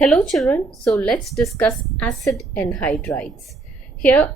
Hello children, so let's discuss acid anhydrides. Here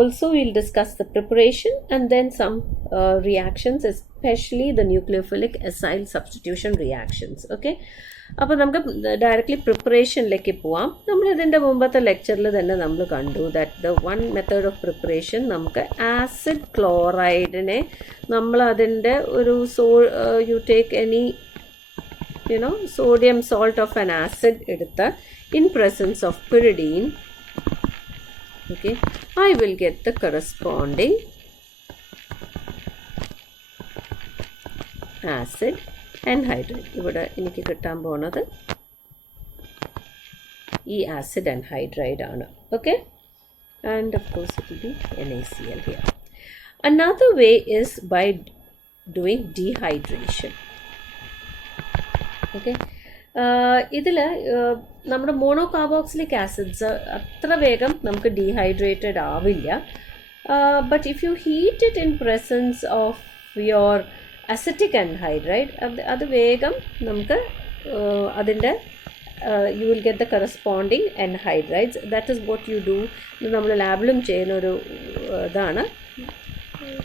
also we'll discuss the preparation and then some reactions, especially the nucleophilic acyl substitution reactions. Okay, അപ്പോൾ നമുക്ക് directly പ്രിപ്പറേഷനിലേക്ക് പോവാം. നമ്മൾ ഇതിൻ്റെ മുമ്പത്തെ ലെക്ചറിൽ തന്നെ നമ്മൾ കണ്ടു that the one method of preparation നമുക്ക് ആസിഡ് ക്ലോറൈഡിനെ നമ്മൾ അതിൻ്റെ ഒരു you take any sodium salt of an acid edutha in presence of pyridine. Okay, I will get the corresponding acid anhydride. Ivada enikku kittan ponathu ee acid anhydride aanu. Okay, and of course it will be NaCl here. Another way is by doing dehydration. Okay, ഇതിൽ നമ്മുടെ monocarboxylic acids അത്ര വേഗം നമുക്ക് dehydrated ആവില്ല. But if you heat it in presence of your acetic anhydride അത് വേഗം നമുക്ക് അതിൻ്റെ you will get the corresponding anhydrides. That is what you do. ഇത് നമ്മൾ ലാബിലും ചെയ്യുന്ന ഒരു ഇതാണ്.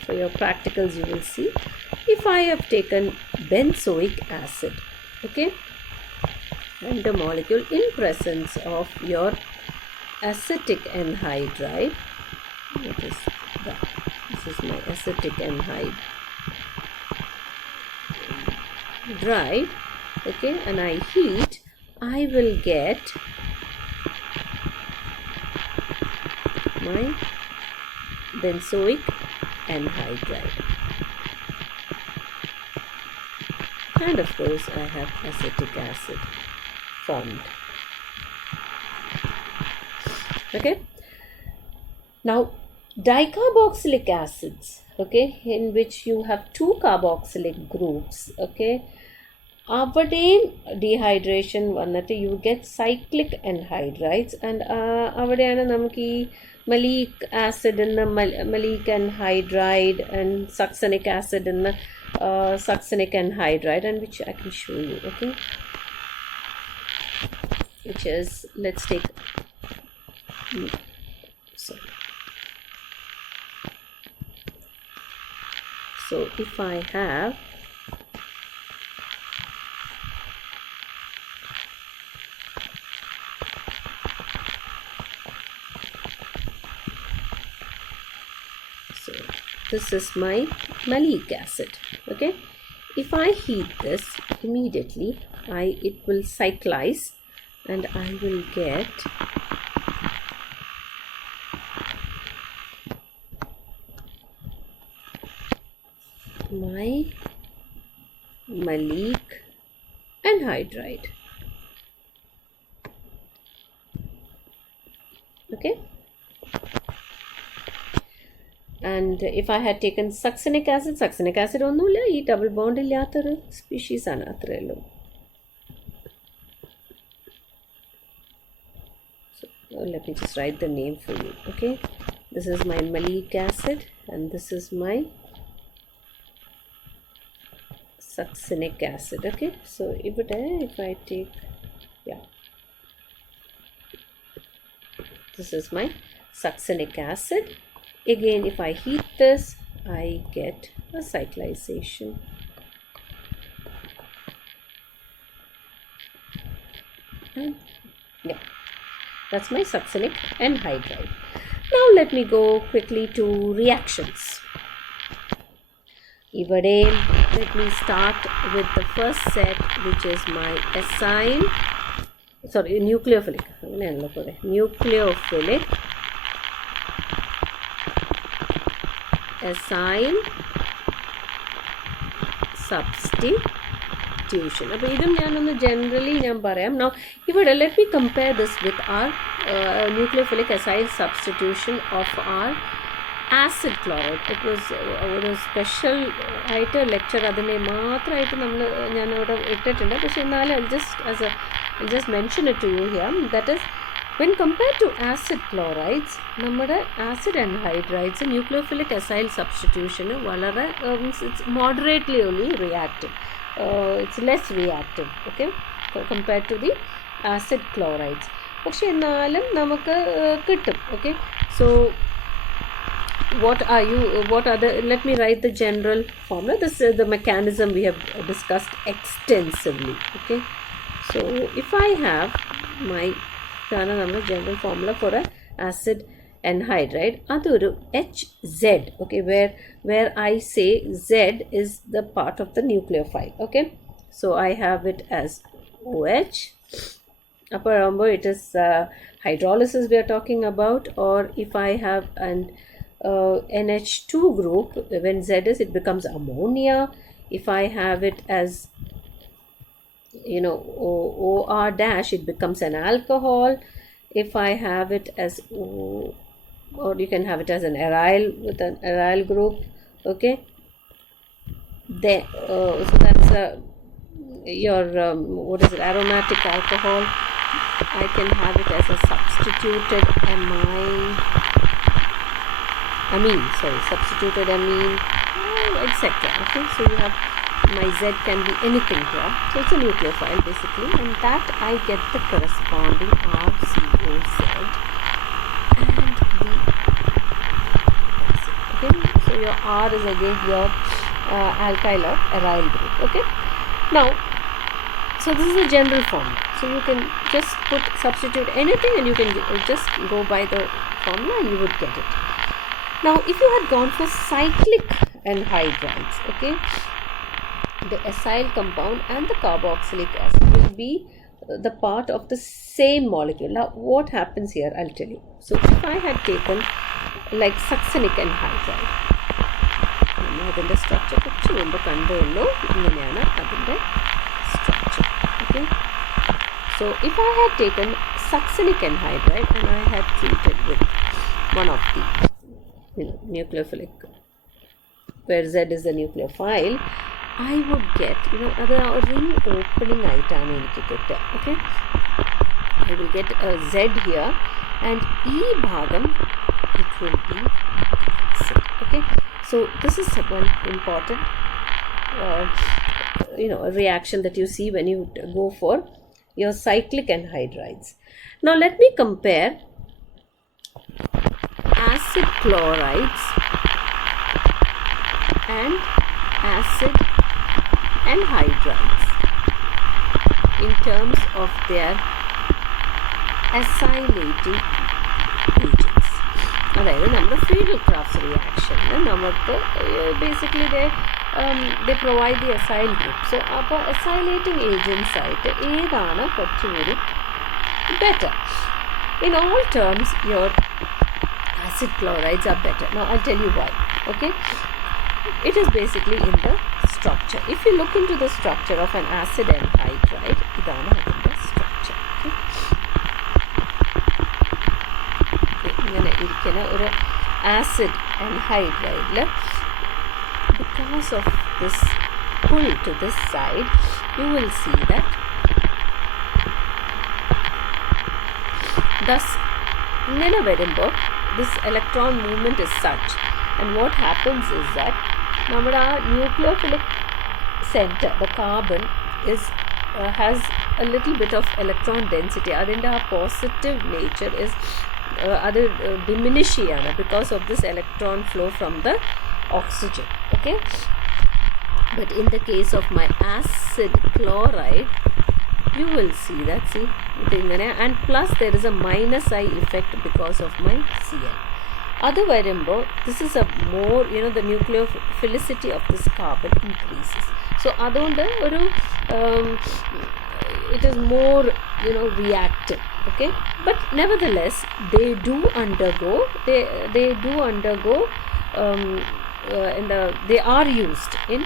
For your practicals you will see. If I have taken benzoic acid, okay, and the molecule in presence of your acetic anhydride, what is that? This is my acetic anhydride, okay, and I heat, I will get my benzoic anhydride. And of course I have acetic acid formed. Okay, now dicarboxylic acids, okay, in which you have two carboxylic groups, okay, avadeyum dehydration vannattu you get cyclic anhydrides, and avadeyana namukku ee malic acid in the malic anhydride and succinic acid in the succinic anhydride, and which I can show you, okay, which is, let's take so if I have this is my malic acid. Okay, if I heat this immediately, it will cyclize and I will get my malic anhydride. Okay, and if I had taken succinic acid ഒന്നുമില്ല, ഈ double bond ഇല്ലാത്തൊരു species ആണ്, അത്രയേ ഉള്ളൂ. So let me just write the name for you. Okay, this is my malic acid and this is my succinic acid. Okay, so if I take, yeah, this is my succinic acid. Again, if I heat this, I get a cyclization. And yeah, that's my succinic anhydride. Now let me go quickly to reactions. Let me start with the first set, which is my nucleophilic acyl substitution. അപ്പോൾ ഇതും ഞാനൊന്ന് generally ഞാൻ പറയാം. Now ഇവിടെ let me compare this with our nucleophilic acyl substitution of our acid chloride. It was ഒരു special ആയിട്ട് lecture അതിനെ മാത്രമായിട്ട് ഞാനവിടെ ഇട്ടിട്ടുണ്ട്. പക്ഷേ എന്നാലും I'll just mention it to you here. That is, when compared to acid chlorides, നമ്മുടെ acid anhydrides nucleophilic acyl substitution വളരെ it's moderately only reactive. It's less reactive, okay, compared to the acid chlorides. പക്ഷെ എന്നാലും നമുക്ക് കിട്ടും. Okay, so what are the, let me write the general formula. This is the mechanism we have discussed extensively. Okay, so if I have my general formula for a acid anhydride, adoru HZ. Okay, where I say Z is the part of the nucleophile. Okay, so I have it as OH. Remember, it is hydrolysis we are talking about. Or if I have an NH2 group, when Z is, it becomes ammonia. If I have it as OR dash, it becomes an alcohol. If I have it as or you can have it as an aryl with an aryl group. Okay, then so that's your what is it, aromatic alcohol. I can have it as a substituted substituted amine, etc. Okay, so you have my Z can be anything here. So it's a nucleophile basically, and that I get the corresponding RCOZ and the acid. Okay, so your R is again your alkyl or aryl group. Okay, now so this is a general formula. So you can just substitute anything and you can just go by the formula and you would get it. Now if you had gone for cyclic anhydrides, okay, the acyl compound and the carboxylic acid will be the part of the same molecule. Now what happens here, I'll tell you. So if I had taken like succinic anhydride, the structure structure. Okay, so if I had taken succinic anhydride and I had treated with one of the nucleophilic, where Z is the nucleophile, I would get other ring opening item. Okay, I will get a Z here, and E bhagam it will be acid. Okay, so this is one important a reaction that you see when you go for your cyclic anhydrides. Now let me compare acid chlorides and acid anhydrides in terms of their acylating agents. അതായത് നമ്മുടെ Friedel-Crafts reaction നമുക്ക് basically they provide the acyl group. So അപ്പോൾ acylating agents ആയിട്ട് ഏതാണ് കുറച്ചുകൂടി better? In all terms, your acid chlorides are better. Now I'll tell you why. Okay, it is basically in the structure. If you look into the structure of an acid anhydride, idana the structure. Okay, acid anhydride, because of this pull to this side, you will see that thus this electron movement is such, and what happens is that our nucleophilic center, the carbon, has a little bit of electron density. Adinte positive nature is diminish because of this electron flow from the oxygen. Okay, but in the case of my acid chloride, you will see that, and plus there is a minus I effect because of my Cl. This is a more, the nucleophilicity of this carbon increases. So it is more, reactive. Okay, but nevertheless they do undergo they are used in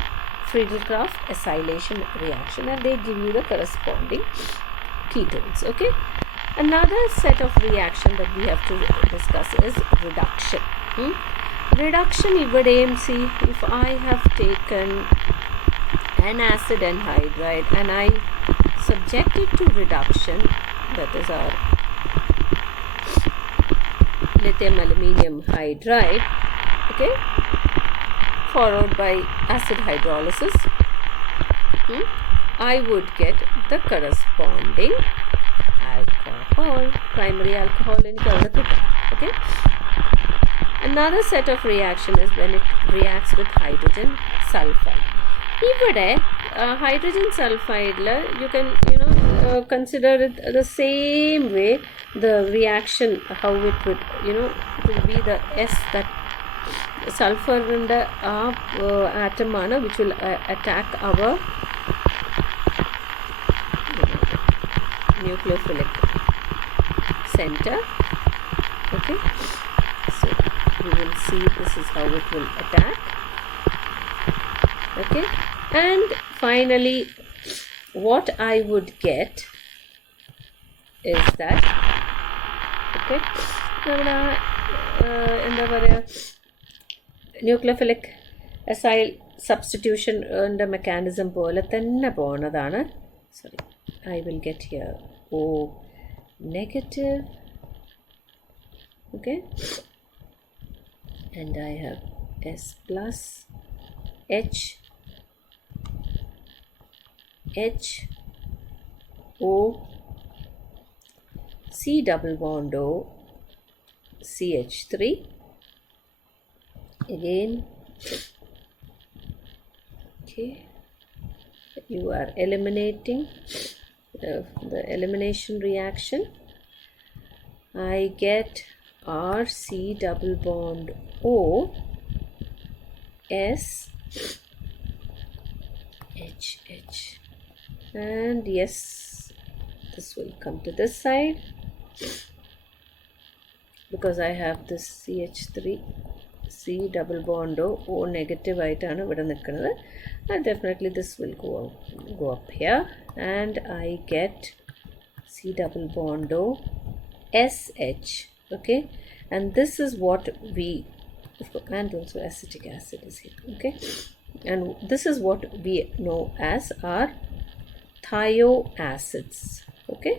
Friedel-Crafts acylation reaction, and they give you the corresponding ketones. Okay, another set of reaction that we have to discuss is reduction. Reduction, see, if I have taken an acid anhydride and I subject it to reduction, that is our lithium aluminium hydride, okay, followed by acid hydrolysis, I would get the corresponding alcohol, primary alcohol എനിക്ക് അവിടെ കിട്ടും. Okay. Another set of reaction is when it reacts with hydrogen sulfide. ഇവിടെ hydrogen sulfide you can consider it the same way. The reaction, how it would it will be the S, that sulfur in the atom which will attack our nucleophilic center. Okay, so we will see this is how it will attack. Okay, and finally what I would get is that നമ്മുടെ എന്താ പറയുക nucleophilic acyl സബ്സ്റ്റിറ്റ്യൂഷൻ്റെ mechanism പോലെ തന്നെ പോകുന്നതാണ്. Sorry, I will get here O negative, okay, and I have S plus H O C double bond O CH3 again. Okay, you are eliminating the elimination reaction. I get RC double bond O S H, and yes, this will come to this side because I have this CH3 C double bond O negative ആയിട്ടാണ് ഇവിടെ നിൽക്കുന്നത്, and definitely this will go up here, and I get C double bond O SH. Okay, and this is what we, and also acetic acid is here. Okay, and this is what we know as our thioacids. Okay,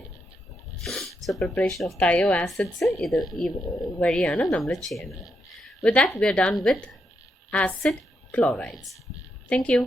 so preparation of thioacids ഇത് ഈ വഴിയാണ് നമ്മൾ ചെയ്യുന്നത്. With that we are done with acid chlorides. Thank you.